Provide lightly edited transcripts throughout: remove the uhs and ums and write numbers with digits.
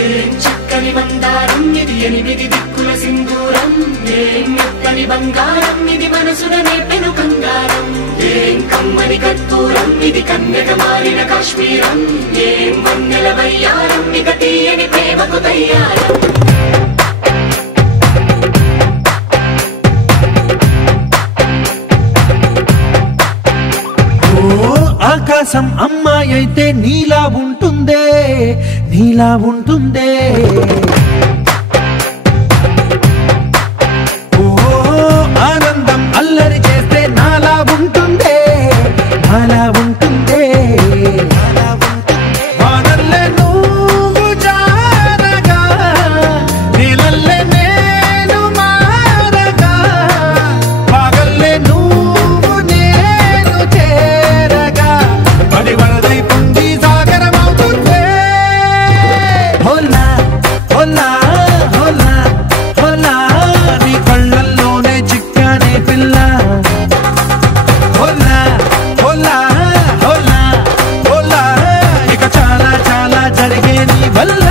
ఏం చక్కని మందారం ఇది ఎనిమిది దిక్కుల సింధూరం ఏం మెత్తని బంగారం ఇది మనసుననే పెను కంగారం ఏం కమ్మని కర్పూరం ఇది కన్యక మారిన కాశ్మీరం ఏం వన్నెల వయ్యారం ఇక తీయని ప్రేమకు తయ్యారం ఆకాశం అమ్మాయి అయితే నీలా ఉంటుందే నీలా ఉంటుందే ఓ ఆనందం అల్లరి చేస్తే నాలా ఉంటుందే నాలా ఉంటుందే వానల్లే నువ్వు జారగా నీలల్లే నేను మారగా పగల్లే నువ్వు నేను చేరగా పడి వరదై పొంగి సాగరమవుతుందే హోలా హోలా హోలా హోలా నీ కళ్ళల్లోనే చిక్కానే పిల్ల హోలా హోలా హోలా హోలా ఇక చాలా చాలా జరిగే నీ వల్ల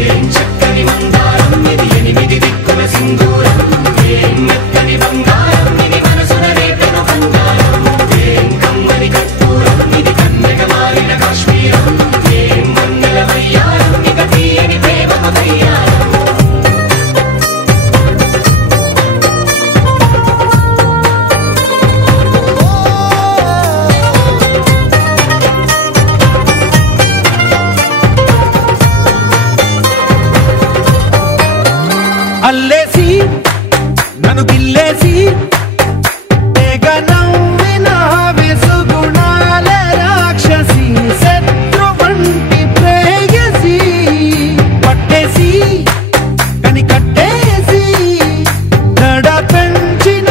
ఏం చక్కని మందారం ఇది ఎనిమిది దిక్కుల సింధూరం ఏం మెత్తని బంగారం ఇది మనసుననే పెను కంగారం ఏం కమ్మని కర్పూరం ఇది కన్యక మారిన కాశ్మీరం ఏం వన్నెల వయ్యారం ఇక తీయని ప్రేమకు తయ్యారం అల్లేసి నన్ను గిల్లేసి తెగ నవ్విన వెసుగుణాల రాక్షసి శత్రు వంటి ప్రేయసి పట్టేసి కని కట్టేసి దడ పెంచిన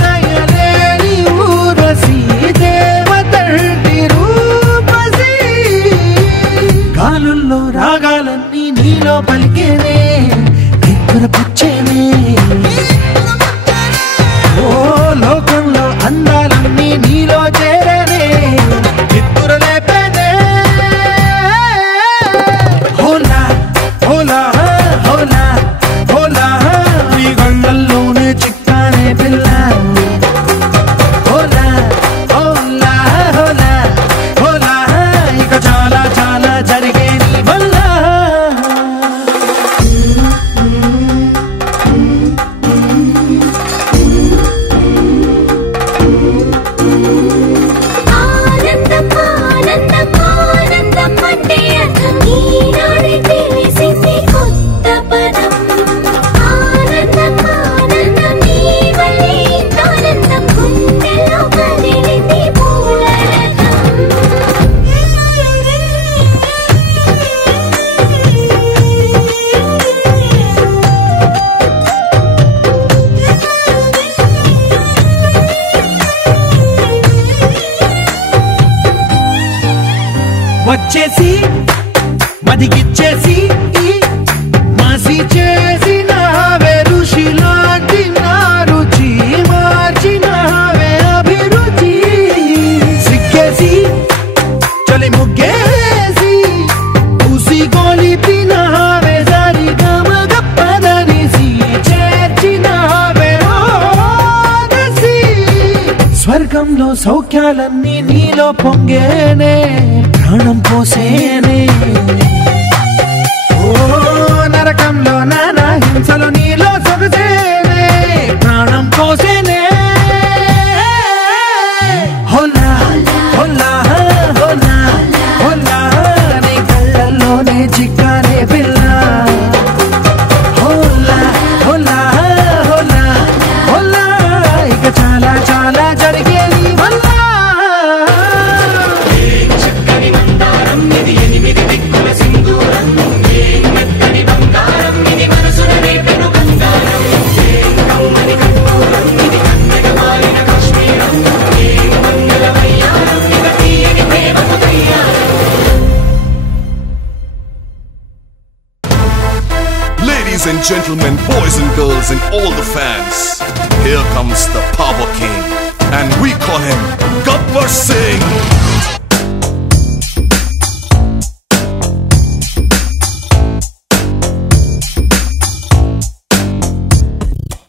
దయలేని ఊరసి దేవతంటి రూపసి గాలుల్లో రాగాలన్నీ నీలో పలికేనే పుచ్చేనే ఓ లోకంలో అందాలన్నీ నీలో చేరనే నిద్దుర లేపేనే హోలా హోలా హోలా హోలా నీ గండల్లోనే చిక్కానే పిల్ల హోలా హోలా హోలా హోలా ఇక చాలా చాలా జరిగే నీ వల్ల వచ్చేసి మదిగిచ్చేసి మాసి చేసిన ఋషిలాంటి నా రుచి మార్చినవే అభిరుచి సిగ్గేసి చలి ముగ్గేసి ఉసి గొలిపినవే సరి గమగప్పదనిసి చేర్చినవే ఓదసి స్వర్గంలో సౌఖ్యాలన్నీ నీలో పొంగేనే ప్రాణం పోసేనే ఓ నరకంలో నానా హింసలు నీలో సొగసేనే ప్రాణం పోసేనే హోలా హోలా హోలా హోలా నీ కళ్ళల్లోనే చిక్కానే పిల్ల హోలా హోలా హోలా హోలా ఇక చాలా చాలా జరిగే నీ వల్ల ఇది ఎనిమిది దిక్కుల సింధూరం ఏం మెత్తని బంగారం ఇది మనసుననే పెను కంగారం ఏం కమ్మని కర్పూరం ఇది కన్యక మారిన కాశ్మీరం ఏం వన్నెల వయ్యారం ఇక తీయని ప్రేమకు తయ్యారం Ladies and gentlemen, boys and girls and all the fans, here comes the Power King and we call him Gabbar Singh.